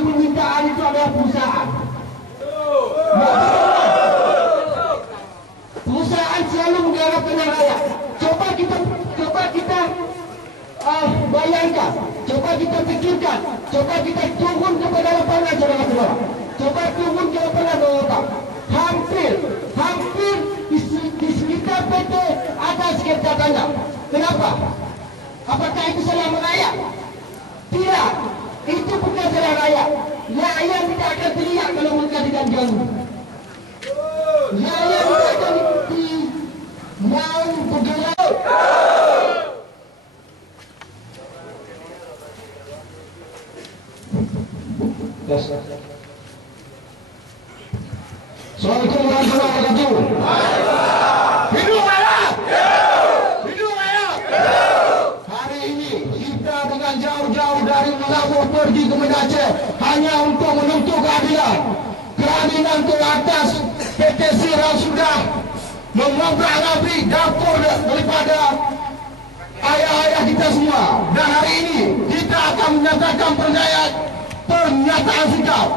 permintaan itu adalah perusahaan. Perusahaan selalu mengharapkan rakyat. Coba kita bayangkan, coba kita pikirkan, coba kita turun kepada lapangan, saudara-saudara. Coba turun ke lapangan, saudara. Hampir di sekitar PT ada sekitar tanda. Kenapa? Apakah itu salah rakyat? Tidak, itu bukan salah rakyat. Rakyat tidak akan teriak kalau mereka tidak diganggu. Rakyat tidak akan mau bergerak. Assalamualaikum warahmatullahi wabarakatuh. Hidup rakyat! Hidup rakyat! Hari ini kita dengan jauh-jauh dari Melawur pergi ke Aceh hanya untuk menuntut keadilan. Keadilan ke atas PT Sirau sudah mengobrak-abrik dapur daripada ayah-ayah kita semua. Dan hari ini kita akan menyatakan pernyataan sikap.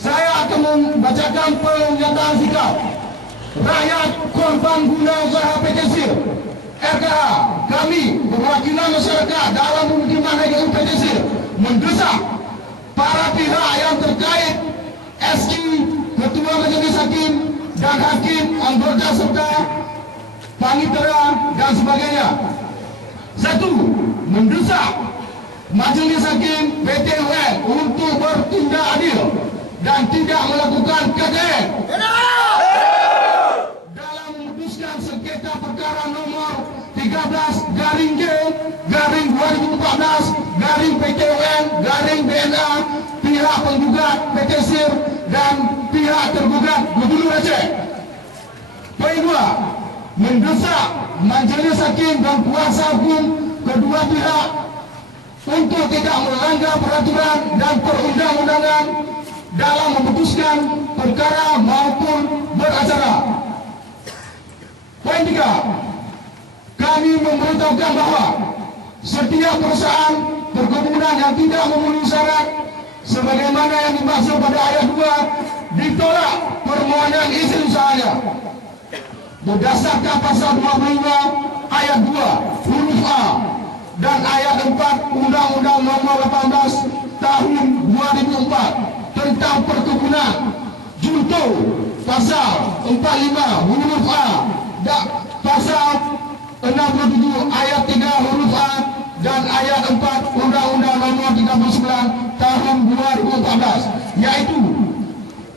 Saya akan membacakan pernyataan sikap. Rakyat korban guna usaha PT Sir RKH, kami perwakilan masyarakat dalam pemukiman HGU PT Sir mendesak para pihak yang terkait, SK, Ketua Majelis Hakim dan Hakim, anggota serta panitera dan sebagainya. 1. Mendesak Majelis Hakim PT UN untuk bertindak adil dan tidak melakukan KKN dalam memutuskan sengketa perkara nomor 13/2014/PT UN/BNA pihak penggugat PT Sir dan pihak tergugat Gubernur Aceh. Poin 2. Mendesak Majelis Hakim dan kuasa hukum kedua pihak untuk tidak melanggar peraturan dan perundang-undangan dalam memutuskan perkara maupun beracara. Poin 3. Kami memberitahukan bahawa setiap perusahaan perkebunan yang tidak memenuhi syarat sebagaimana yang dimaksud pada ayat 2 ditolak permohonan izin usahanya berdasarkan pasal 25 ayat 2 huruf A dan ayat 4 Undang-Undang Nomor 18 Tahun 2004 tentang perkebunan, junto pasal 45 huruf A dan pasal 67 ayat 3 huruf A dan ayat 4 Undang-Undang Nomor 39 Tahun 2014, yaitu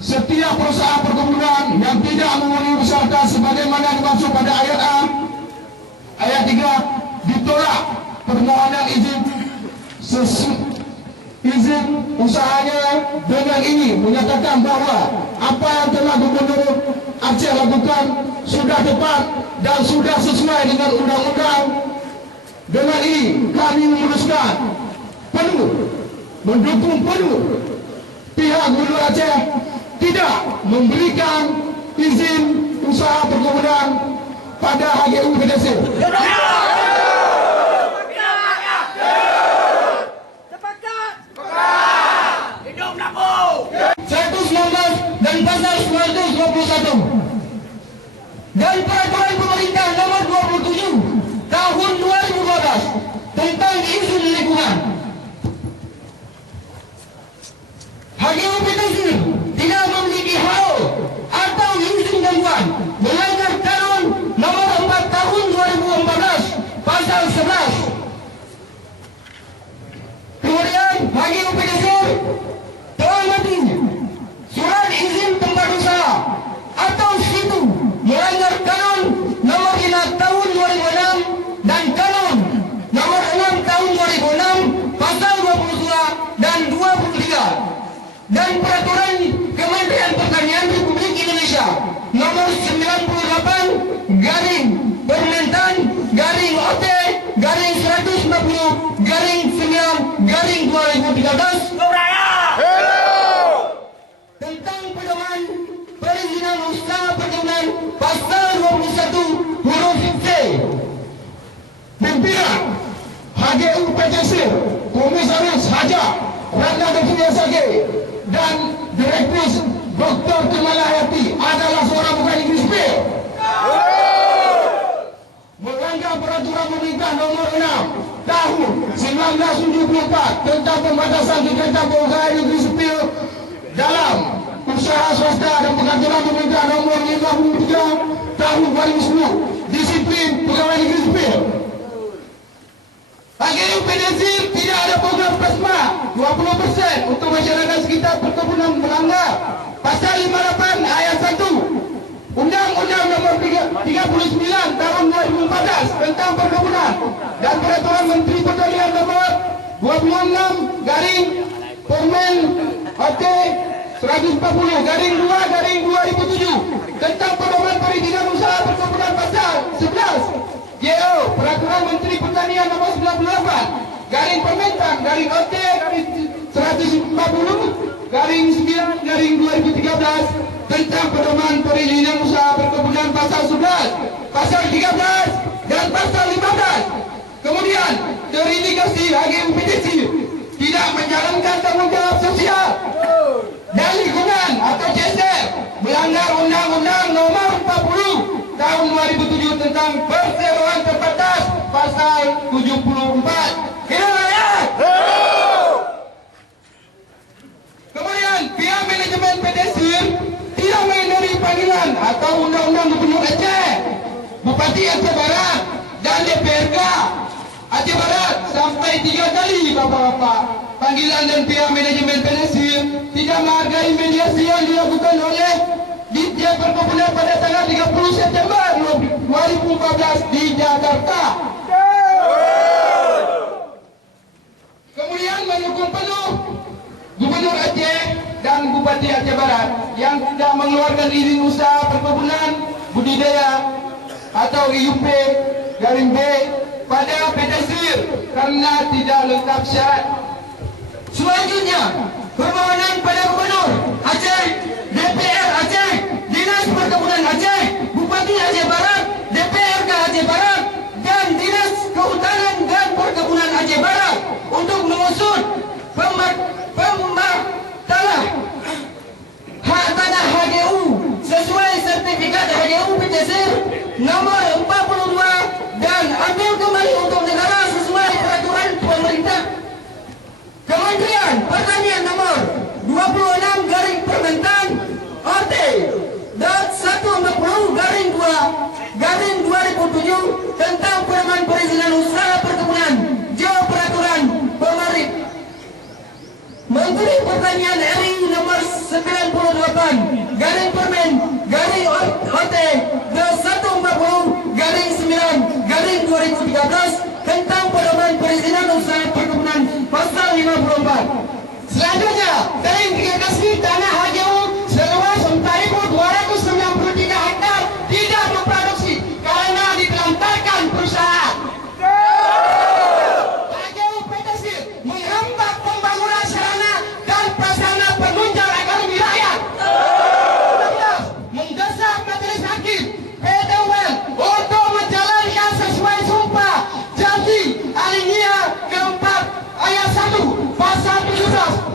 setiap perusahaan perkebunan yang tidak memenuhi persyaratan sebagaimana dimaksud pada ayat A, ayat 3 ditolak permohonan izin usahanya. Dengan ini menyatakan bahawa apa yang telah Gubernur Aceh lakukan sudah tepat dan sudah sesuai dengan undang-undang. Dengan ini kami memutuskan mendukung penuh pihak Gubernur Aceh tidak memberikan izin usaha perkebunan pada HGU PT Sir. Dan pasal 121 dan peraturan pemerintah nomor 27 tahun 2012 tentang izin lingkungan. HGU PT Sir tidak memiliki hak atau izin gangguan melanggar kanun nomor 4 tahun 2014 pasal 11. Kemudian HGU PT Sir telah menerima surat izin tempat usaha atau situ melanggar kanun nomor 5 tahun 2006 dan kanun nomor 6 tahun 2006 pasal 22 dan 23 dan peraturan Kementerian Pertanian Republik Indonesia nomor 98 garing Permentan garing OT garing 150 garing 9 garing 2013 tentang pedoman perizinan usaha perkebunan pasal 21 huruf C. Pimpinan HGU PT Sir Komisaris Haja Ratna Dr. dan Direktur Dr. Kemalahayati adalah seorang bukan Inggris Bill. Melanggar peraturan pemerintah nomor 6 tahun 1974 tentang pembatasan kegiatan pegawai negeri sipil dalam usaha swasta dan peraturan pemerintah nomor 53 tahun 2010 disiplin pegawai negeri sipil. Bagi PDSIR tidak ada program plasma 20% untuk masyarakat sekitar perkebunan melanggar pasal 58 ayat 1 Undang-Undang Nomor 39 Tahun 2014 tentang perkebunan dan Peraturan Menteri Pertanian Nomor 26 garing Permen OT 140 garing 2 garing 2007 tentang pedoman perizinan usaha perkebunan pasal 11 JO Peraturan Menteri Pertanian Nomor 98 garing Permentan garing OT garing 140 garing 9 garing 2013 tentang pedoman perizinan usaha perkebunan pasal 11, pasal 13 dan pasal 15. Kemudian terindikasi HGUPTC tidak menjalankan tanggung jawab sosial dan lingkungan atau JSR melanggar Undang-Undang Nomor 40 Tahun 2007 tentang perseroan terbatas pasal 74. Hidup rakyat! Kemudian pihak manajemen PDSIR tidak menghindari panggilan atau Undang-Undang Gubernur Aceh, Bupati Aceh Barat dan DPRK Aceh Barat sampai 3 kali Bapak-Bapak. Panggilan dan pihak manajemen PDSIR tidak menghargai mediasi yang dilakukan oleh Ditjen Perkebunan pada tanggal 30 September 2014 di Jakarta. Kemudian mendukung penuh Gubernur Aceh dan Bupati Aceh Barat yang tidak mengeluarkan izin usaha perkebunan budidaya atau IUP garing B pada PDSIR karena tidak lengkap syarat. Selanjutnya, permohonan pada Gubernur Aceh, DPR Aceh, Dinas Perkebunan Aceh, Bupati Aceh Barat, DPRK Aceh Barat, dan Dinas Kehutanan dan Perkebunan Aceh Barat untuk mengusut hak tanah HGU sesuai sertifikat HGU PDSIR nomor 42 dan ambil kembali untuk negara sesuai peraturan pemerintah. Kementerian Pertanian nomor 26 garing Permentan OT dan 140 garing 2 garing 2007 tentang pedoman perizinan usaha perkebunan JO peraturan pemerintah Menteri Pertanian RI nomor 98 garing Permen garing OT dan 140 garing 9 garing 2013 tentang pedoman perizinan usaha perkebunan pasal 54. Selanjutnya, terindikasi tanah HGU seluas 4.293 hektar tidak memproduksi karena ditelantarkan perusahaan. HGU PDSIR menghambat pembangunan sarana dan prasarana penunjang ekonomi rakyat. Mendesak Majelis Hakim PT UN untuk menjalankan sesuai sumpah janji alinea keempat ayat 1 pasal 17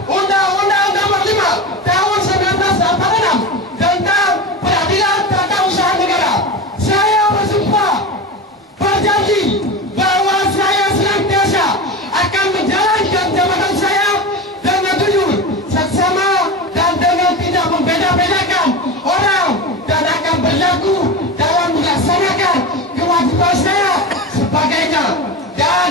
Undang-Undang Nomor 5 Tahun 1946 tentang peradilan tata usaha negara. Saya bersumpah berjanji bahwa saya senantiasa akan menjalankan jabatan saya dengan jujur, seksama dan dengan tidak membeda-bedakan orang dan akan berlaku dalam melaksanakan kewajiban saya sebagainya dan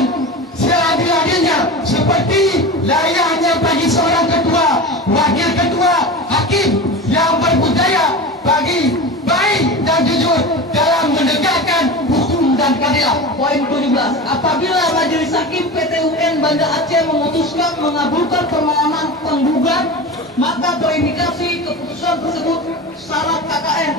seadil-adilnya seperti layaknya bagi seorang ketua, wakil ketua, hakim yang berbudaya bagi baik dan jujur dalam menegakkan hukum dan keadilan. Poin 17. Apabila Majelis Hakim PT UN Banda Aceh memutuskan mengabulkan permohonan penggugat, maka terindikasi keputusan tersebut syarat KKN.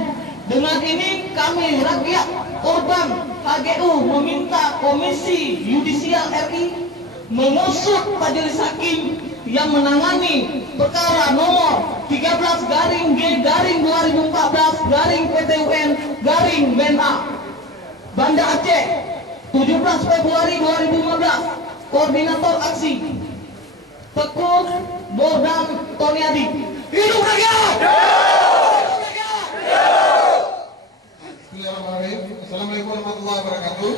Dengan ini kami rakyat korban HGU meminta Komisi Yudisial RI mengusut Majelis Hakim yang menangani perkara nomor 13 garing G garing 2014 garing PT UN garing BNA Banda Aceh 17 Februari 2015. Koordinator aksi Teguh Bodan Toniadi. Hidup rakyat! Bismillahirrahmanirrahim. Assalamualaikum warahmatullahi wabarakatuh.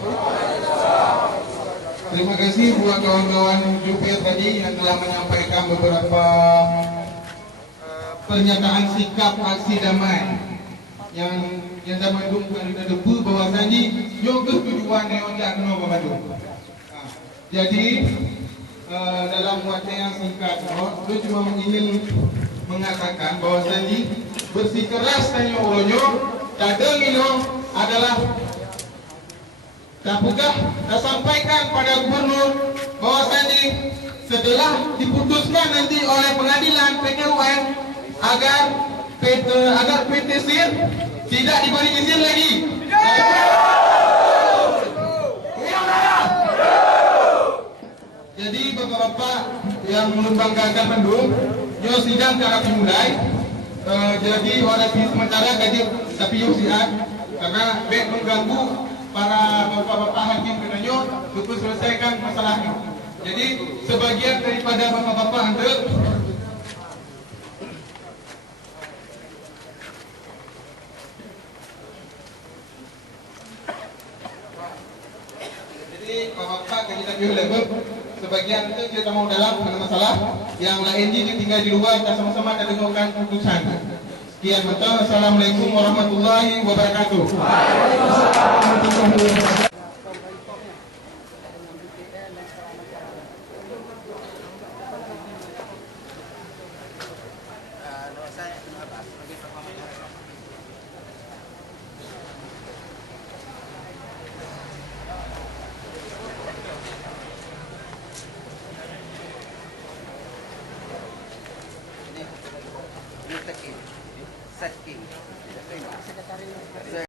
Terima kasih buat kawan-kawan Jupir tadi yang telah menyampaikan beberapa pernyataan sikap aksi damai yang dapat mendukung debu bahwasannya yoga tujuan yang kena Bandung. Jadi dalam wacana yang singkat, itu cuma ingin mengatakan bahwasannya bersikeras tanya uronyo, kadang ini adalah Tapukah saya sampaikan pada gubernur bahwasannya setelah diputuskan nanti oleh pengadilan PT UN agar PT SIR tidak diberi izin lagi. Jadi bapak-bapak yang membanggakan Bandung, yo sidang akan dimulai. Jadi oleh sementara gaji tapi yo siap karena bek mengganggu para bapak-bapak hakim kenanya untuk selesaikan masalahnya. Jadi sebagian daripada bapak-bapak Anda jadi bapak-bapak kaji tak boleh sebagian itu kita mau dalam ada masalah, yang lain ini tinggal di luar kita sama-sama akan dengarkan putusan. Sekian betul. Assalamualaikum warahmatullahi wabarakatuh.